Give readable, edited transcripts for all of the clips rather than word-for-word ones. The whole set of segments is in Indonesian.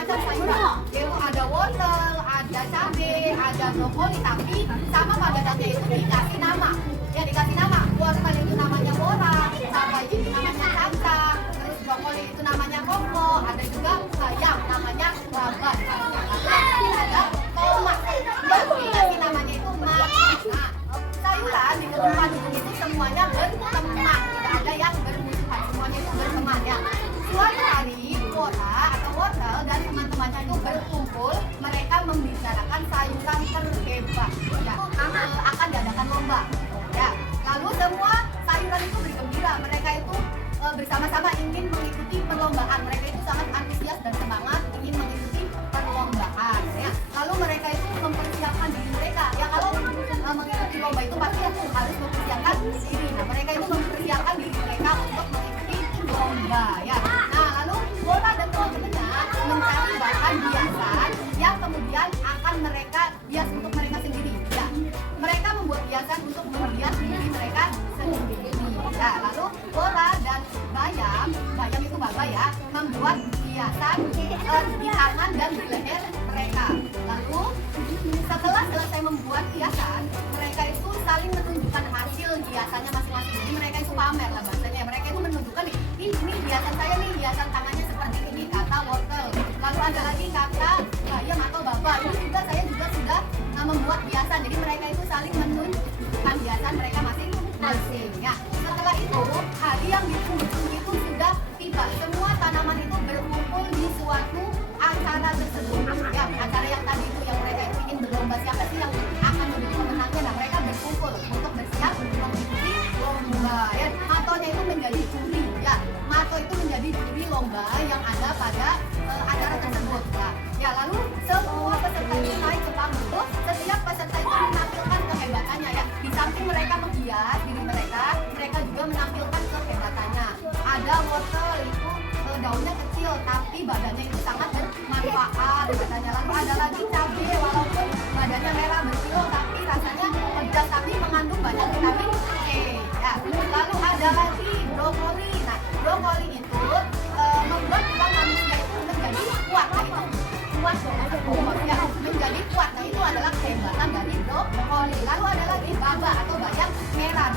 macam sayuran, yaitu ada wortel, ada cabai, ada brokoli, tapi sama padanannya itu dikasih nama. Ya dikasih nama, wortel itu namanya bora, cabai itu namanya cacang, terus brokoli itu namanya koko, ada juga bayam namanya babat, ada tomat, dikasih namanya itu mak. Nah, sayuran di rumah itu semuanya berteman, tidak ada yang bermusuhan, semuanya itu berteman ya. Suatu hari Bora atau wortel dan teman-temannya itu berkumpul, mereka membicarakan sayuran terhebat ya, akan diadakan lomba ya. Lalu semua sayuran itu bergembira, mereka itu bersama-sama ingin mengikuti perlombaan, mereka itu sangat antusias dan semangat ingin mengikuti perlombaan ya. Lalu mereka itu mempersiapkan diri mereka ya, kalau mengikuti lomba itu pasti harus mempersiapkan diri. Nah, mereka itu mempersiapkan diri mereka untuk mengikuti lomba ya. Nah, lalu Bora dan teman-temannya mencari bahan hiasan yang kemudian akan mereka hias untuk mereka sendiri ya. Mereka membuat hiasan untuk menghias diri mereka sendiri ya. Lalu Bora dan Bayam itu Baba ya, membuat hiasan di tangan dan di leher mereka. Lalu setelah selesai membuat hiasan, mereka itu saling menunjukkan hasil hiasannya masing-masing. Jadi mereka itu pamer lah bahasanya. Mereka itu menunjukkan nih, ini hiasan saya nih, hiasan tangannya seperti ini, kata wortel. Lalu ada lagi kata bayam atau baba. Ini juga saya juga sudah membuat hiasan. Jadi mereka itu saling menunjukkan hiasan mereka masing-masing. Ya. Setelah itu hari yang ditunggu itu sudah tiba. Semua tanaman itu berkumpul di suatu acara tersebut. Ya, acara yang tadi itu yang mereka itu ingin berlomba, siapa sih yang akan menjadi pemenangnya. Nah, mereka berkumpul untuk bersiap mengikuti lomba. Ya, matonya itu menjadi juri. Ya, mato itu menjadi juri lomba yang ada pada acara tersebut. Ya, lalu semua peserta itu naik ke panggung. Setiap peserta itu menampilkan kehebatannya ya. Di samping mereka menghias diri mereka, mereka juga menampilkan kehebatannya. Ada wortel itu daunnya kecil tapi badannya itu sangat bermanfaat katanya. Lalu ada lagi cabai, walaupun badannya merah berkilau tapi rasanya pedas tapi mengandung banyak vitamin C ya. Lalu ada lagi brokoli. Nah, brokoli itu membuat tulang manusia itu menjadi kuat. Nah, itu kuat ya, menjadi kuat. Nah, itu adalah kehebatan dari brokoli. Lalu ada lagi baba atau bayam merah.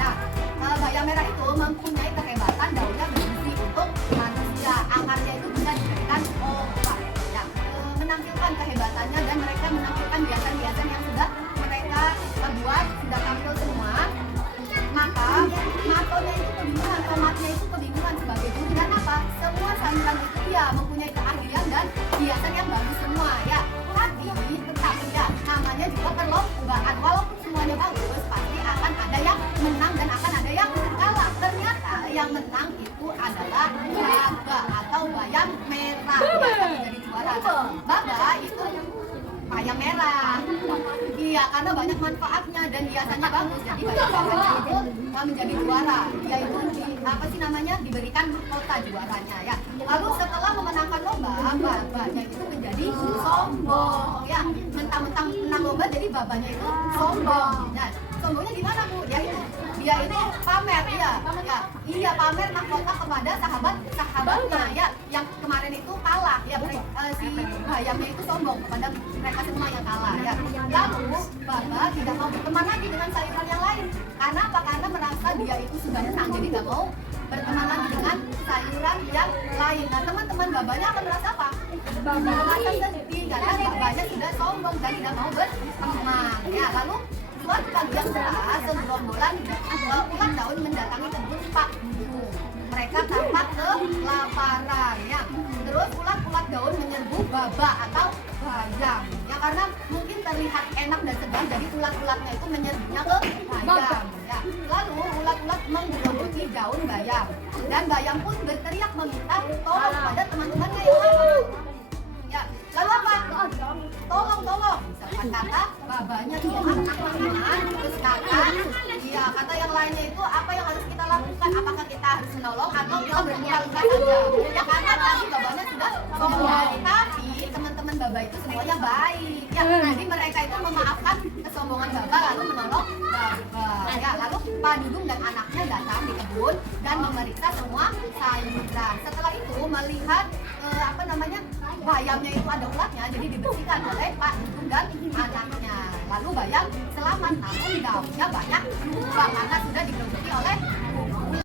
Nah, bayam merah itu mempunyai kehebatan daunnya bergizi untuk manusia. Akarnya itu bisa dijadikan obat ya. Menampilkan kehebatannya dan mereka menampilkan hiasan-hiasan yang sudah mereka buat, sudah tampil semua. Maka matonya itu kebingungan, tomatnya itu kebingungan sebagai juri. Dan apa? Semua sayuran itu ya mempunyai keahlian dan hiasan yang bagus semua ya. Tapi tetap ya, namanya juga perlombaan. Walaupun semuanya bagus, pasti akan ada yang menang dan akan ada yang kalah. Ternyata yang menang itu adalah baba atau bayam merah yang menjadi juara. Baba itu bayam merah. Iya, karena banyak manfaatnya dan hiasannya bagus. Jadi bayam babanya itu menjadi juara. Dia itu diberikan kota juaranya ya. Lalu setelah memenangkan lomba, babanya itu menjadi sombong ya. Mentang-mentang menang lomba jadi babanya itu sombong. Nah, sombongnya di mana Bu? Dia itu pamer ya. Iya, pamer mahkota kepada sahabatnya ya, yang kemarin itu kalah ya. Si bayamnya itu sombong kepada mereka semua yang kalah ya. Lalu Baba tidak mau berteman lagi dengan sayuran yang lain. Karena apa? Karena merasa dia itu sudah menang, jadi tidak mau berteman lagi dengan sayuran yang lain. Nah, teman-teman babanya akan merasa apa? Merasa sedih karena babanya sudah sombong dan tidak mau berteman ya. Lalu suatu pagi yang cerah, segerombolan ulat daun mendatangi kebun Pak Guru. Mereka tampak kelaparan ya. Terus ulat daun menyerbu Baba atau bayam ya, karena mungkin terlihat enak dan segar, jadi ulat-ulatnya itu menyerbunya ke bayam ya. Lalu ulat-ulat menggerogoti daun bayam dan bayam pun berteriak meminta tolong kepada teman-temannya yang lain ya. Lalu apa? Tolong, misalkan kata babanya itu teman-teman, terus kata yang lainnya itu apa yang harus kita lakukan? Apakah kita harus menolong atau kita bermuka-muka saja? Ya, karena tadi babanya sudah sombong, tapi teman-teman Baba itu semuanya baik ya. Jadi mereka itu memaafkan kesombongan Baba lalu menolong Baba ya. Lalu Pak Dudung dan anaknya datang di kebun dan memeriksa semua sayuran. Setelah itu melihat Bayamnya itu ada ulatnya, jadi dibersihkan oleh Pak Dudung dan anaknya. Lalu Bayam selamat, namun daunnya banyak lubang karena sudah digerogoki oleh ulat.